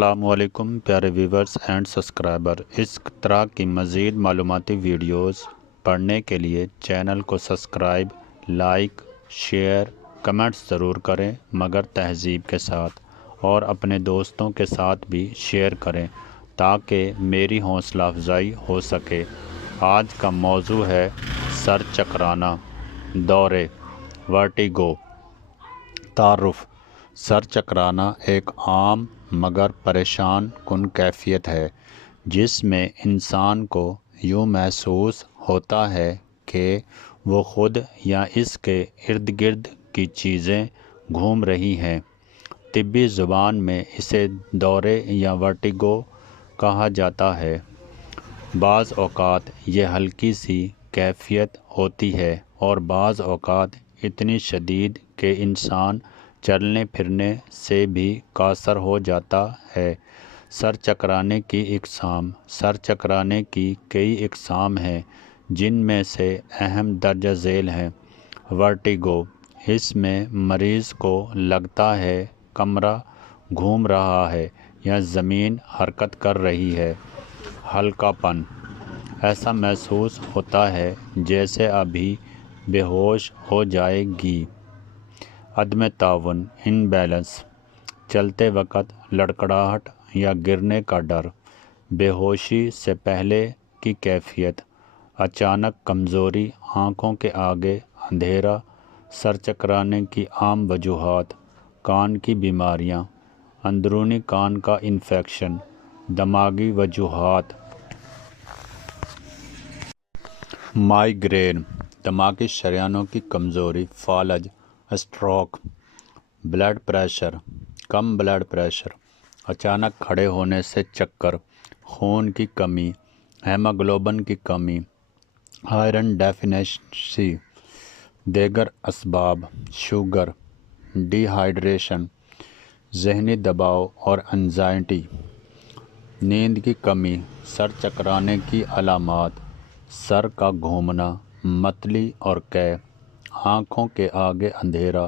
السلام علیکم پیارے ویورز اینڈ سبسکرائبر۔ اس طرح کی مزید معلوماتی ویڈیوز پڑھنے کے لیے چینل کو سبسکرائب، لائک، شیئر، کمنٹس ضرور کریں مگر تہذیب کے ساتھ، اور اپنے دوستوں کے ساتھ بھی شیئر کریں تاکہ میری حوصلہ افزائی ہو سکے۔ آج کا موضوع ہے سر چکرانا، دورے، ورٹیگو۔ تعارف: سر چکرانا ایک عام مگر پریشان کن کیفیت ہے جس میں انسان کو یوں محسوس ہوتا ہے کہ وہ خود یا اس کے ارد گرد کی چیزیں گھوم رہی ہیں۔ طبی زبان میں اسے دورے یا ورٹیگو کہا جاتا ہے۔ بعض اوقات یہ ہلکی سی کیفیت ہوتی ہے اور بعض اوقات اتنی شدید کہ انسان چلنے پھرنے سے بھی قاصر ہو جاتا ہے۔ سر چکرانے کی اقسام: سر چکرانے کی کئی اقسام ہیں جن میں سے اہم درجہ ذیل ہیں۔ ورٹیگو: اس میں مریض کو لگتا ہے کمرہ گھوم رہا ہے یا زمین حرکت کر رہی ہے۔ ہلکا پن: ایسا محسوس ہوتا ہے جیسے ابھی بے ہوش ہو جائے گی۔ عدم تعاون، ان بیلنس: چلتے وقت لڑکھڑاہٹ یا گرنے کا ڈر۔ بے ہوشی سے پہلے کی کیفیت: اچانک کمزوری، آنکھوں کے آگے اندھیرا۔ سر چکرانے کی عام وجوہات: کان کی بیماریاں، اندرونی کان کا انفیکشن۔ دماغی وجوہات: مائیگرین، دماغی شریانوں کی کمزوری، فالج، اسٹروک۔ بلڈ پریشر: کم بلڈ پریشر، اچانک کھڑے ہونے سے چکر، خون کی کمی، ہیموگلوبن کی کمی۔ Iron deficiency. دیگر اسباب: شوگر، ڈی ہائیڈریشن، ذہنی دباؤ اور انزائٹی۔ نیند کی کمی۔ سر چکرانے کی علامات: سر کا گھومنا، متلی اور قے، آنکھوں کے آگے اندھیرا،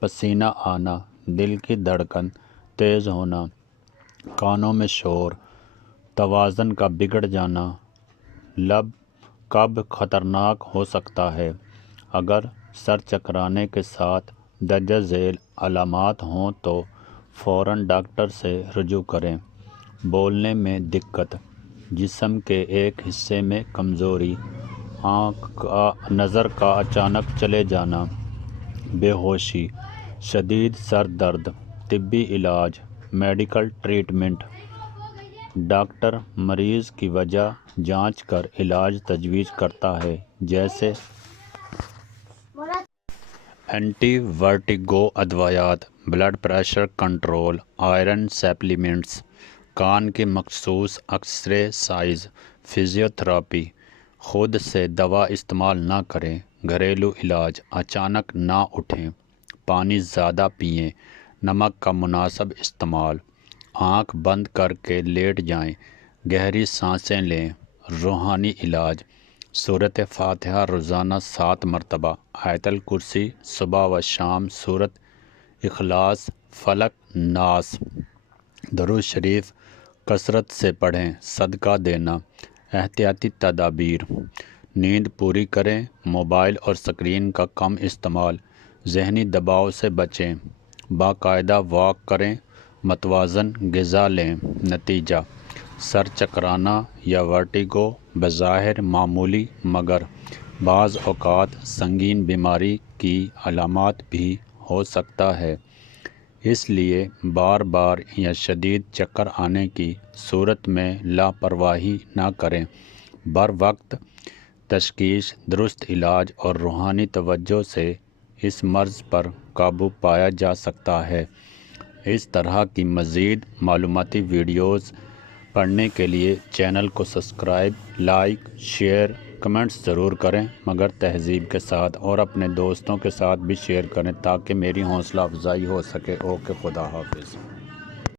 پسینہ آنا، دل کی دھڑکن تیز ہونا، کانوں میں شور، توازن کا بگڑ جانا۔ لب کب خطرناک ہو سکتا ہے؟ اگر سر چکرانے کے ساتھ درجہ ذیل علامات ہوں تو فوراً ڈاکٹر سے رجوع کریں۔ بولنے میں دقت، جسم کے ایک حصے میں کمزوری، آنکھ نظر کا اچانک چلے جانا۔ بے ہوشی، شدید سر درد۔ طبی علاج، میڈیکل ٹریٹمنٹ: ڈاکٹر مریض کی وجہ جانچ کر علاج تجویز کرتا ہے جیسے اینٹی ورٹیگو ادویات، blood pressure control, iron supplements. کان کی مخصوص ایکسرسائز، فزیوتھراپی۔ خود سے دوا استعمال نہ کریں۔ گھریلو علاج: اچانک نہ اٹھیں، پانی زیادہ پئیں، نمک کا مناسب استعمال۔ آنکھ بند کر کے لیٹ جائیں، گہری سانسیں لیں۔ روحانی علاج: سورۃ فاتحہ روزانہ 7 مرتبہ، آیت الکرسی صبح و شام، سورۃ اخلاص، فلق، ناس۔ درود شریف کثرت سے پڑھیں۔ صدقہ دینا۔ احتیاطی تدابیر: نیند پوری کریں، موبائل اور اسکرین کا کم استعمال، ذہنی دباؤ سے بچیں، باقاعدہ واک کریں، متوازن غذا لیں۔ نتیجہ: سر چکرانا یا ورٹیگو بظاہر معمولی مگر بعض اوقات سنگین بیماری کی علامات بھی ہو سکتا ہے، اس لیے بار بار یا شدید چکر آنے کی صورت میں لاپرواہی نہ کریں۔ بروقت تشخیص، درست علاج اور روحانی توجہ سے اس مرض پر قابو پایا جا سکتا ہے۔ اس طرح کی مزید معلوماتی ویڈیوز پڑھنے کے لیے چینل کو سبسکرائب، لائک، شیئر، کمنٹس ضرور کریں مگر تہذیب کے ساتھ، اور اپنے دوستوں کے ساتھ بھی شیئر کریں تاکہ میری حوصلہ افزائی ہو سکے۔ اوکے، خدا حافظ۔